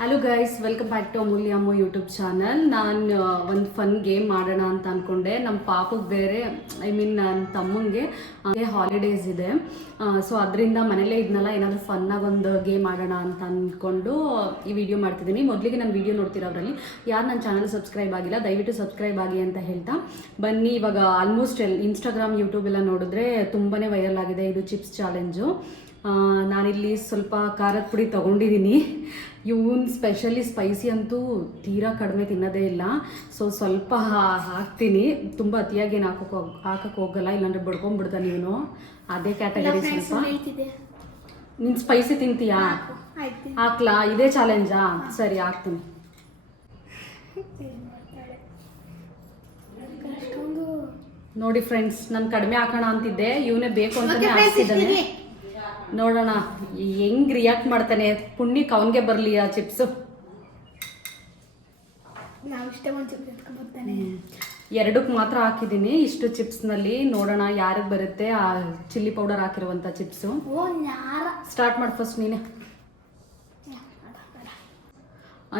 Hello guys, welcome back to Amulya Ammu YouTube channel. ನಾನು ಒಂದು fun game ಮಾಡೋಣ ಅಂತ ಅಂದ್ಕೊಂಡೆ. ನಮ್ಮ ಪಾಪಗೆ ಬೇರೆ ನನ್ನ ತಮ್ಮಂಗೆ ಹಾಲಿಡೇಸ್ ಇದೆ. ಸೊ ಅದರಿಂದ ಮನೇಲೇ ಇದ್ನಲ್ಲ, ಏನಾದರೂ ಫನ್ನಾಗಿ ಒಂದು ಗೇಮ್ ಮಾಡೋಣ ಅಂತ ಅಂದ್ಕೊಂಡು ಈ ವಿಡಿಯೋ ಮಾಡ್ತಿದ್ದೀನಿ. ಮೊದಲಿಗೆ ನನ್ನ ವಿಡಿಯೋ ನೋಡ್ತಿರೋರಲ್ಲಿ ಯಾರು ನನ್ನ ಚಾನಲ್ ಸಬ್ಸ್ಕ್ರೈಬ್ ಆಗಿಲ್ಲ, ದಯವಿಟ್ಟು ಸಬ್ಸ್ಕ್ರೈಬ್ ಆಗಿ ಅಂತ ಹೇಳ್ತಾ ಬನ್ನಿ. ಇವಾಗ ಆಲ್ಮೋಸ್ಟ್ ಇನ್ಸ್ಟಾಗ್ರಾಮ್, ಯೂಟ್ಯೂಬ್ ಎಲ್ಲ ನೋಡಿದ್ರೆ ತುಂಬಾ ವೈರಲ್ ಆಗಿದೆ ಇದು ಚಿಪ್ಸ್ ಚಾಲೆಂಜು. ನಾನಿಲ್ಲಿ ಸ್ವಲ್ಪ ಖಾರದ ಪುಡಿ ತೊಗೊಂಡಿದ್ದೀನಿ. ಇವನು ಸ್ಪೆಷಲಿ ಸ್ಪೈಸಿ ಅಂತೂ ತೀರಾ ಕಡಿಮೆ ತಿನ್ನೋದೇ ಇಲ್ಲ. ಸೊ ಸ್ವಲ್ಪ ಹಾಕ್ತೀನಿ, ತುಂಬ ಅತಿಯಾಗಿ ಏನು ಹಾಕಕ್ಕೆ ಹೋಗಲ್ಲ, ಇಲ್ಲಾಂದ್ರೆ ಬಡ್ಕೊಂಡ್ಬಿಡ್ತಾನೆ ಇವನು. ಅದೇ ಕ್ಯಾಟಗರಿ. ಸ್ವಲ್ಪ ನೀನು ಸ್ಪೈಸಿ ತಿಂತೀಯಾ? ಹಾಕ್ಲಾ? ಇದೇ ಚಾಲೆಂಜಾ? ಸರಿ, ಹಾಕ್ತೀನಿ. ನೋಡಿ ಫ್ರೆಂಡ್ಸ್, ನಾನು ಕಡಿಮೆ ಹಾಕೋಣ ಅಂತಿದ್ದೆ, ಇವನೇ ಬೇಕು ಅಂತಾನೆ ಹಾಕ್ತಿದ್ದಾನೆ. ನೋಡೋಣ ಹೆಂಗ್ ರಿಯಾಕ್ಟ್ ಮಾಡ್ತಾನೆ. ಪುಣ್ಯಕ್ಕೆ ಅವನಿಗೆ ಬರಲಿ ಆ ಚಿಪ್ಸು. ಎರಡಕ್ಕೆ ಮಾತ್ರ ಹಾಕಿದ್ದೀನಿ ಇಷ್ಟು ಚಿಪ್ಸ್ನಲ್ಲಿ. ನೋಡೋಣ ಯಾರಿಗೆ ಬರುತ್ತೆ ಆ ಚಿಲ್ಲಿ ಪೌಡರ್ ಹಾಕಿರುವಂಥ ಚಿಪ್ಸು. ಸ್ಟಾರ್ಟ್ ಮಾಡಿ ಫಸ್ಟ್ ನೀನೆ.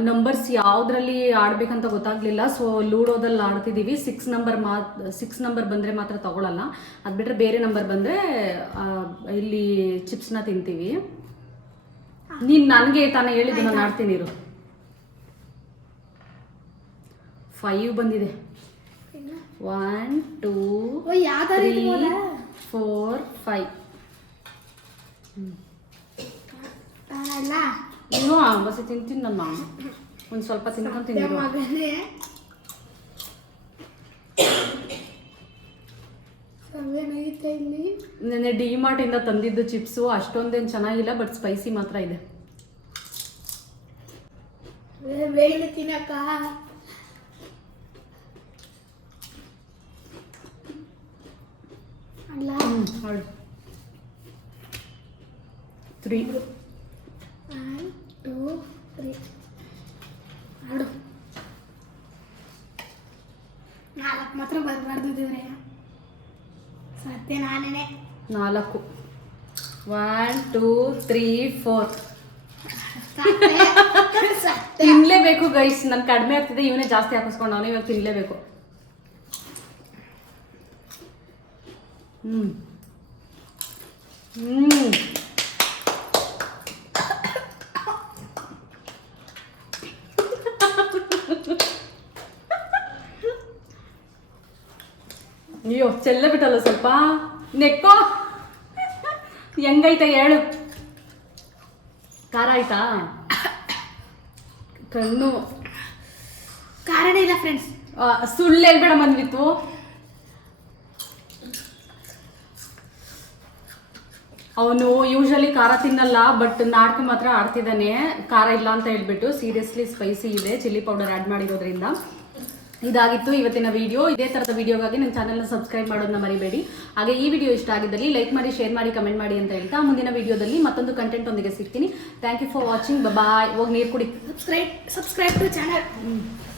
ನಂಬರ್ಸ್ ಯಾವುದ್ರಲ್ಲಿ ಆಡ್ಬೇಕಂತ ಗೊತ್ತಾಗ್ಲಿಲ್ಲ. ಸೊ ಲೂಡೋದಲ್ಲಿ ಆಡ್ತಿದ್ದೀವಿ. 6 ನಂಬರ್ ಬಂದರೆ ಮಾತ್ರ ತಗೊಳ್ಳಲ್ಲ. ಅದು ಬಿಟ್ಟರೆ ಬೇರೆ ನಂಬರ್ ಬಂದರೆ ಇಲ್ಲಿ ಚಿಪ್ಸ್ನ ತಿಂತೀವಿ. ನೀನು ನನಗೆ ತಾನೇ ಹೇಳಿದ್ದು, ನಾನು ಆಡ್ತೀನಿ ಇರು. 5 ಬಂದಿದೆ. 1 2 3 4 5. ನೀನು ಬಸಿ ತಿಂತೀನಿ. ನನ್ನ ಒಂದು ಸ್ವಲ್ಪ ತಿನ್ಕೊಂಡು ತಿಂದಿರು. ನೆನ್ನೆ ಡಿಮಾರ್ಟಿಂದ ತಂದಿದ್ದು ಚಿಪ್ಸು ಅಷ್ಟೊಂದೇನು ಚೆನ್ನಾಗಿಲ್ಲ, ಬಟ್ ಸ್ಪೈಸಿ ಮಾತ್ರ ಇದೆ. ತಿನ್ನಕ್ಕ 3 1 2 3 ಆಡು. 4 ಮಾತ್ರ ಬರಬಾರ್ದು ದೇವ್ರೆ. ಸತ್ಯ ನಾನೇನೆ. 4 1 2 3 4 ತಿನ್ಲೇಬೇಕು ಗೈಸ್. ನನ್ ಕಡಿಮೆ ಆಗ್ತಿದೆ, ಇವನೇ ಜಾಸ್ತಿ ಹಾಕಿಸ್ಕೊಂಡು ಅವನು ಇವಾಗ ತಿನ್ಲೇಬೇಕು. ಅಯ್ಯೋ ಚೆಲ್ಲ ಬಿಟ್ಟಲ್ಲ ಸ್ವಲ್ಪ. ನೆಕ್ಕೋ ಹೆಂಗೈತ ಹೇಳು. ಖಾರ ಆಯ್ತಾ? ಕಣ್ಣು ಕಾರಣ ಇಲ್ಲ ಫ್ರೆಂಡ್ಸ್. ಸುಳ್ಳು ಹೇಳ್ಬೇಡ ಬಂದ್ಬಿತ್ತು. ಅವನು ಯೂಶಲಿ ಖಾರ ತಿನ್ನಲ್ಲ, ಬಟ್ ನಾಟಕ ಮಾತ್ರ ಆಡ್ತಿದ್ದಾನೆ ಖಾರ ಇಲ್ಲ ಅಂತ ಹೇಳ್ಬಿಟ್ಟು. ಸೀರಿಯಸ್ಲಿ ಸ್ಪೈಸಿ ಇದೆ, ಚಿಲ್ಲಿ ಪೌಡರ್ ಆ್ಯಡ್ ಮಾಡಿರೋದ್ರಿಂದ. ಇದಾಗಿತ್ತು ಇವತ್ತಿನ ವಿಡಿಯೋ. ಇದೇ ಥರದ ವಿಡಿಯೋಗಾಗಿ ನನ್ನ ಚಾನಲ್ನ ಸಬ್ಸ್ಕ್ರೈಬ್ ಮಾಡೋದನ್ನ ಮರಿಬೇಡಿ. ಹಾಗೆ ಈ ವಿಡಿಯೋ ಇಷ್ಟ ಆಗಿದ್ದಲ್ಲಿ ಲೈಕ್ ಮಾಡಿ, ಶೇರ್ ಮಾಡಿ, ಕಮೆಂಟ್ ಮಾಡಿ ಅಂತ ಹೇಳ್ತಾ ಮುಂದಿನ ವಿಡಿಯೋದಲ್ಲಿ ಮತ್ತೊಂದು ಕಂಟೆಂಟ್ ಒಂದಿಗೆ ಸಿಗ್ತೀನಿ. Thank you for watching. Bye. ಹೋಗಿ ನೀರು ಕುಡಿ. Subscribe to channel.